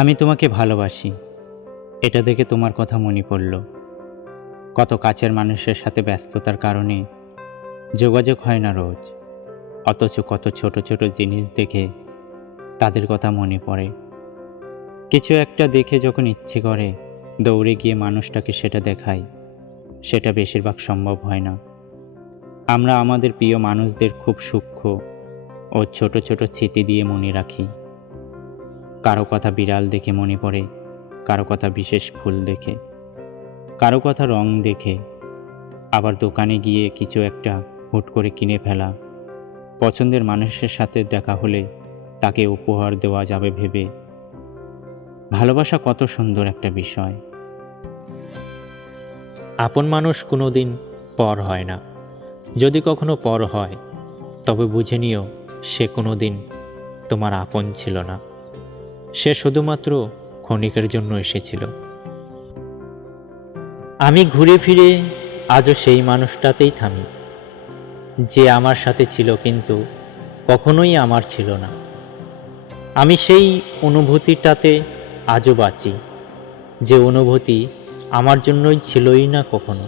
আমি তোমাকে ভালোবাসি, এটা দেখে তোমার কথা মনে পড়ল। কত কাছের মানুষের সাথে ব্যস্ততার কারণে যোগাযোগ হয় না রোজ, অথচ কত ছোট ছোট জিনিস দেখে তাদের কথা মনে পড়ে। কিছু একটা দেখে যখন ইচ্ছে করে দৌড়ে গিয়ে মানুষটাকে সেটা দেখাই, সেটা বেশিরভাগ সম্ভব হয় না। আমরা আমাদের প্রিয় মানুষদের খুব সূক্ষ্ম ও ছোট ছোট স্মৃতি দিয়ে মনে রাখি। কারো কথা বিড়াল দেখে মনে পড়ে, কারো কথা বিশেষ ফুল দেখে, কারো কথা রং দেখে, আবার দোকানে গিয়ে কিছু একটা হুট করে কিনে ফেলা, পছন্দের মানুষের সাথে দেখা হলে তাকে উপহার দেওয়া যাবে ভেবে। ভালোবাসা কত সুন্দর একটা বিষয়। আপন মানুষ কোনো দিন পর হয় না, যদি কখনো পর হয় তবে বুঝে নিও সে কোনো দিন তোমার আপন ছিল না, সে শুধুমাত্র ক্ষণিকের জন্য এসেছিল। আমি ঘুরে ফিরে আজও সেই মানুষটাতেই থামি, যে আমার সাথে ছিল কিন্তু কখনোই আমার ছিল না। আমি সেই অনুভূতিটাতে আজও বাঁচি, যে অনুভূতি আমার জন্যই ছিলই না কখনো।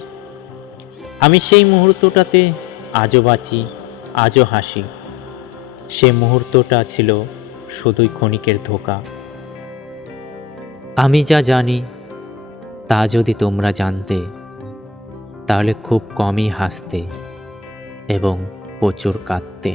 আমি সেই মুহূর্তটাতে আজও বাঁচি, আজও হাসি। সে মুহূর্তটা ছিল শুধুই ক্ষণিকের ধোঁকা। আমি যা জানি তা যদি তোমরা জানতে, তাহলে খুব কমই হাসতে এবং প্রচুর কাঁদতে।